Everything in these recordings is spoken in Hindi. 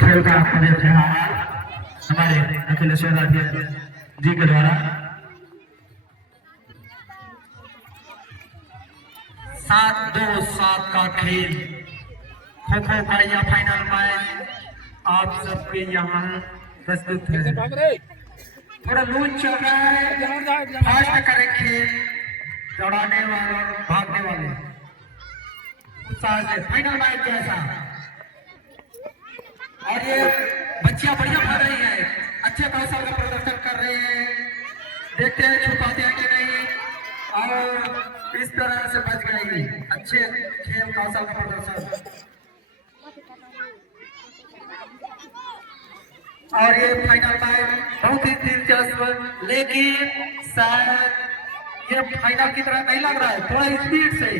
खेल का हमारे अखिलेश्वर जी के द्वारा 7-2-7 का खेल खो खो का यह फाइनल मैच आप सबके यहाँ प्रस्तुत है। थोड़ा लूज चल रहा है, फास्ट करें खेल, दौड़ाने वाले और भागने वाले उत्साह से फाइनल मैच जैसा। और ये बच्चियां बढ़िया भाग रही है, अच्छे कौशल का प्रदर्शन कर रहे हैं, देखते हैं छुपाते हैं कि नहीं, और इस तरह से बच गई। अच्छे खेल कौशल का प्रदर्शन। और ये फाइनल मैच बहुत ही दिलचस्प, लेकिन शायद ये फाइनल की तरह नहीं लग रहा है, थोड़ा स्पीड से।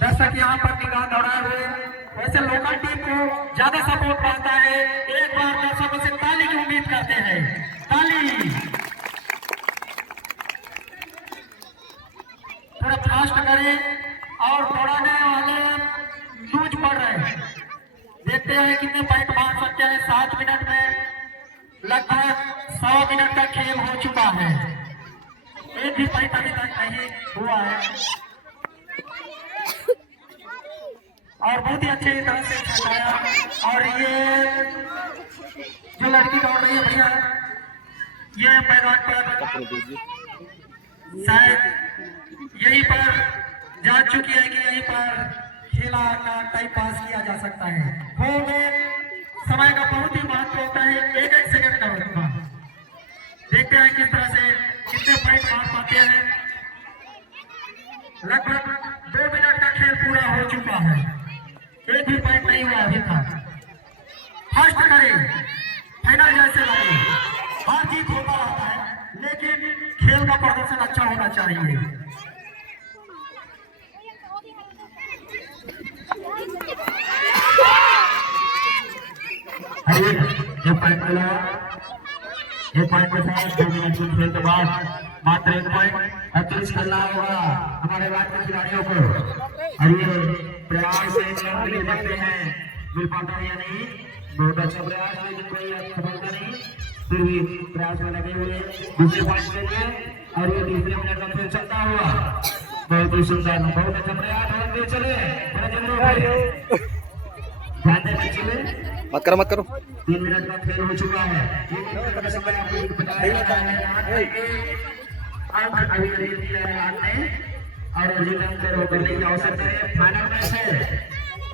दर्शक यहाँ पर निगाह दौड़ाए हुए, वैसे लोकल टीम को ज्यादा सपोर्ट पाता है। एक बार दर्शकों से ताली की उम्मीद करते हैं, ताली। थोड़ा फास्ट करें और दौड़ाने वाले लूज पड़ रहे हैं। देखते हैं कितने पॉइंट मार सकते हैं। 7 मिनट में लगभग 100 मिनट का खेल हो चुका है, एक भी पॉइंट अभी तक नहीं हुआ है। और बहुत ही अच्छी तरह से खेलाया। और ये जो लड़की दौड़ रही है भैया, ये मैदान पर शायद यहीं पर जान चुकी है कि यहीं पर खेला का टाइम पास किया जा सकता है। वो समय का बहुत ही महत्व होता है, एक एक सेकंड का होता है। देखते हैं किस तरह से कितने पॉइंट मार पाते हैं। लगभग 2 मिनट का खेल पूरा हो चुका है, एक भी पॉइंट नहीं हुआ अभी तक। फर्स्ट करें, फाइनल जैसे लगे, हार जीत होता रहता है, लेकिन खेल का प्रदर्शन अच्छा होना चाहिए। ये पॉइंट मिला, ये पॉइंट के साथ 2 मिनट के खेल के बाद मात्र 1 पॉइंट अतिरिक्त करना होगा हमारे राज्य के खिलाड़ियों को। और ये प्रयास से देखते हैं मिल पाता है या नहीं। बहुत अच्छा प्रयास, लेकिन कोई सफलता नहीं, फिर भी प्रयास में लगे हुए दूसरे पॉइंट के लिए। और ये तीसरे मिनट का खेल चलता हुआ, बहुत ही सुंदर, बहुत अच्छा प्रयास। चले ध्यान देना चाहिए, मत करो 3 मिनट का खेल हो चुका है। और करने की आवश्यकता है। फाइनल मैच है,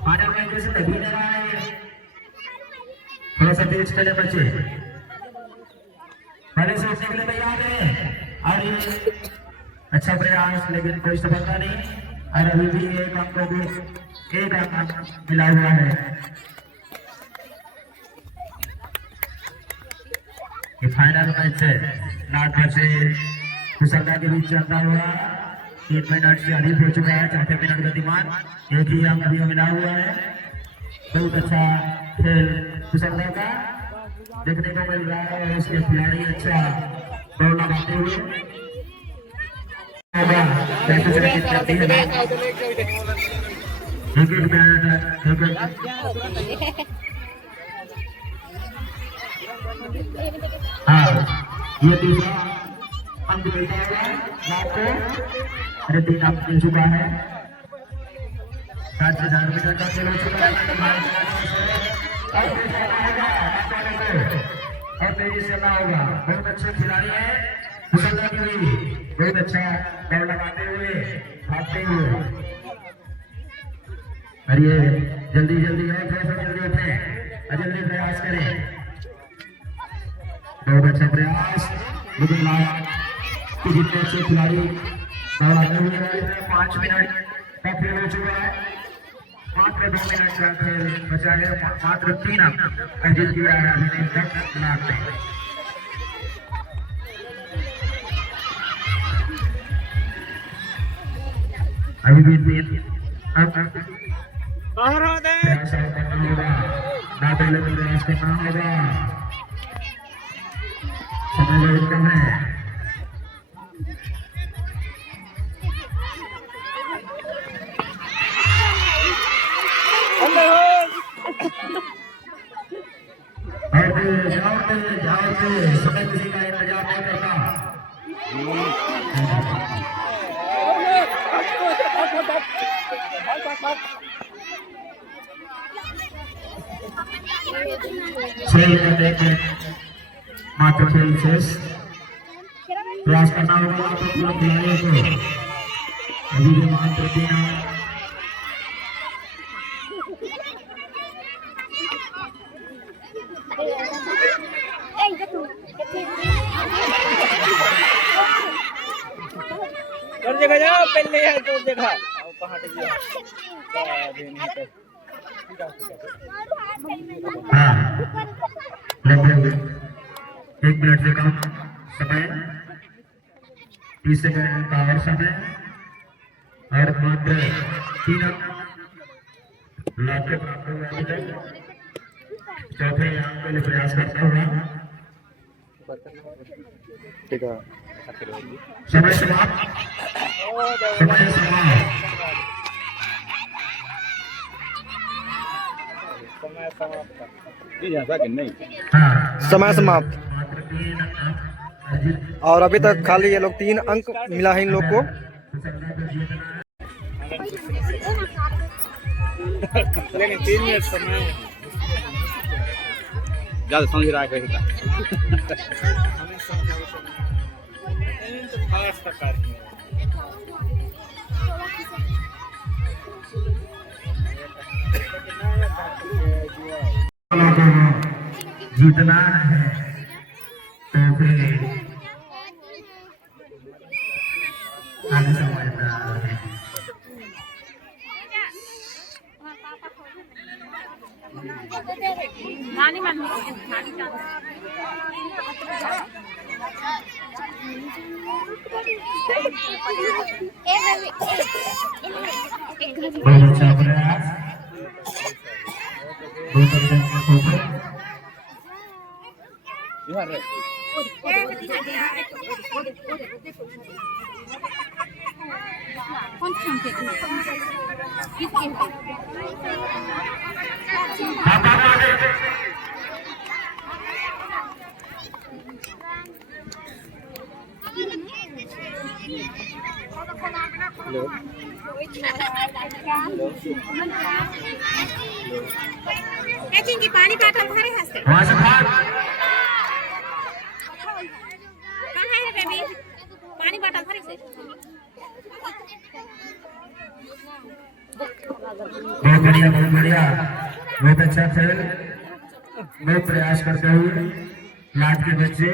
फाइनल मैच जैसे लगी लगा है, थोड़ा सा तेज चले बच्चे, पहले से उठने के लिए तैयार है। और ये अच्छा प्रयास, लेकिन कोई सफलता नहीं। और अभी भी एक अंक मिला हुआ है। ये फाइनल मैच है, नागपुर से कुशलता के बीच चलता हुआ 3 मिनट से अधिक हो चुका है। 4 मिनट गतिमान, एक ही अंक अभी मिला हुआ है। बहुत अच्छा खेल कुशलता का देखने को मिल रहा है, और उसके खिलाड़ी अच्छा दौड़ लगाते हुए ये दूसरा अंक मिलता है आपको। अरे 3 अंक मिल चुका है, 7 से 4 मिनट का खेल हो चुका है। और तेजी से ना होगा, बहुत अच्छे खिलाड़ी है कुशलता की भी, बहुत अच्छा दौड़ लगाते हुए, भागते हुए। और ये जल्दी जल्दी है, थोड़ा सा जल्दी उठे और जल्दी प्रयास करें। बहुत अच्छा प्रयास, लेकिन जितने अच्छे खिलाड़ी दौड़ाते हुए। 5 मिनट का खेल हो चुका है, मात्र 2 मिनट का खेल बचा है। मात्र 3 अंक अर्जित किया है अभी तक नाग ने। अभी भी 3 अंक प्रयास करना होगा, नागले प्रयास करना होगा, समय बहुत कम है। समय किसी का इंतजार नहीं करता। मात्र खेल शेष, प्रयास करना होगा तो पूरा खिलाड़ियों को। अभी भी मात्र 3 और देखा जाओ पहले है तो देखा पहाड़ लगभग 1 मिनट से कम समय, 30 सेकंड का और समय और मात्र 3 अंक लक्ष्य प्राप्त हुआ अभी तक। चौथे अंक के लिए प्रयास करता हुआ समय समाप्त। समय समाप्त। समय समाप्त। और अभी तक खाली ये लोग 3 अंक मिला है इन लोग को। लेकिन 3 मिनट समय ज्यादा समझ रहा है जीतना है तो फिर आगे समझना है। बहुत अच्छा प्रयास, बहुत अच्छा पानी बाटल भरे हंसते वहाँ से भाग। कहाँ है बेबी पानी बाटल भरे से बहुत बढ़िया, बहुत बढ़िया, बहुत अच्छा खेल। बहुत प्रयास करते हुए लाट के बच्चे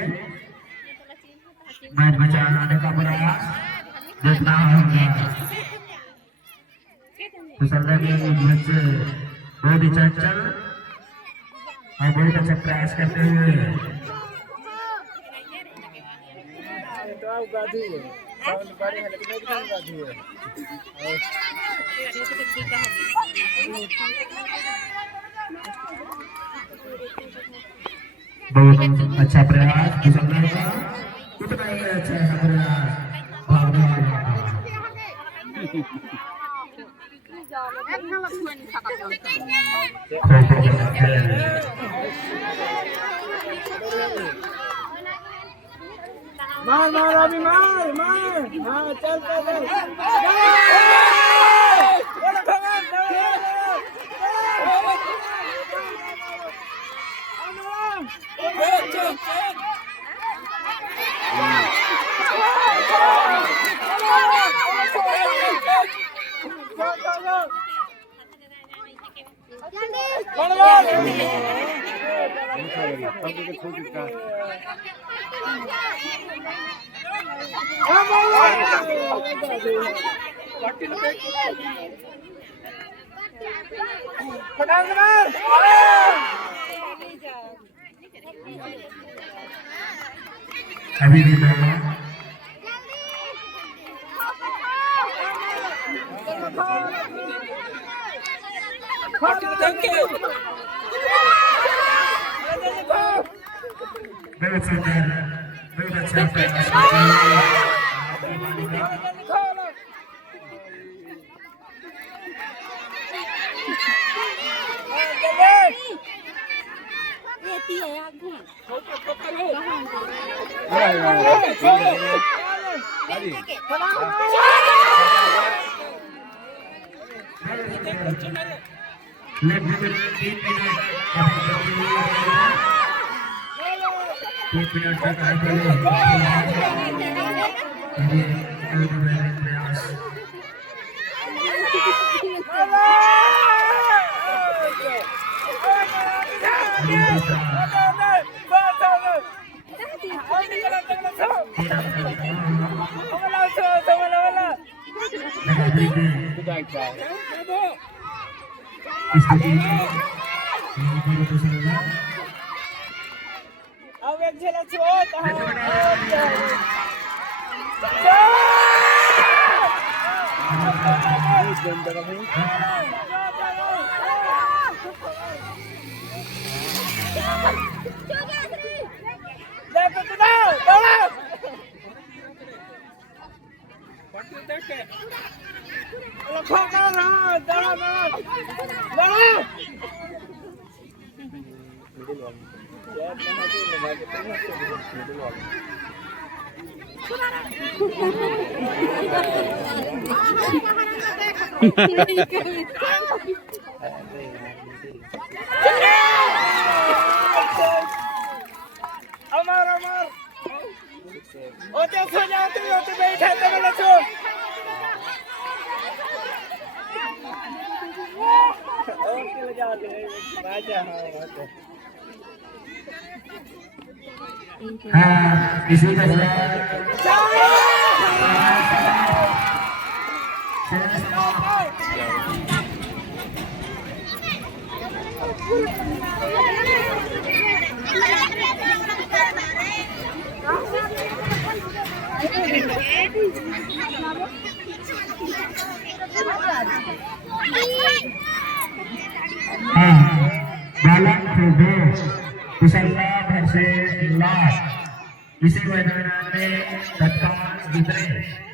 मैच बचाने का प्रयास देखना होगा। फिसलने के बच्चे बहुत ही चंचल और बहुत अच्छा प्रयास करते हुए बहुत अच्छा प्रयास फिसलने का, उतना ही अच्छा है प्रयास भागने वाला का। मार मार अभी मार मार हाँ चल चल अभी भी बहुत सुंदर, बहुत अच्छा प्रयास। रहती है आगे लगभग 3 मिनट तक प्रयास अमर अमर ओते सो जाती ओते बैठे तो बोले सो ओके ले जाते राजा हाँ इसी का बालक कुशलता भर से इसी मैदान में तत्काल वितरण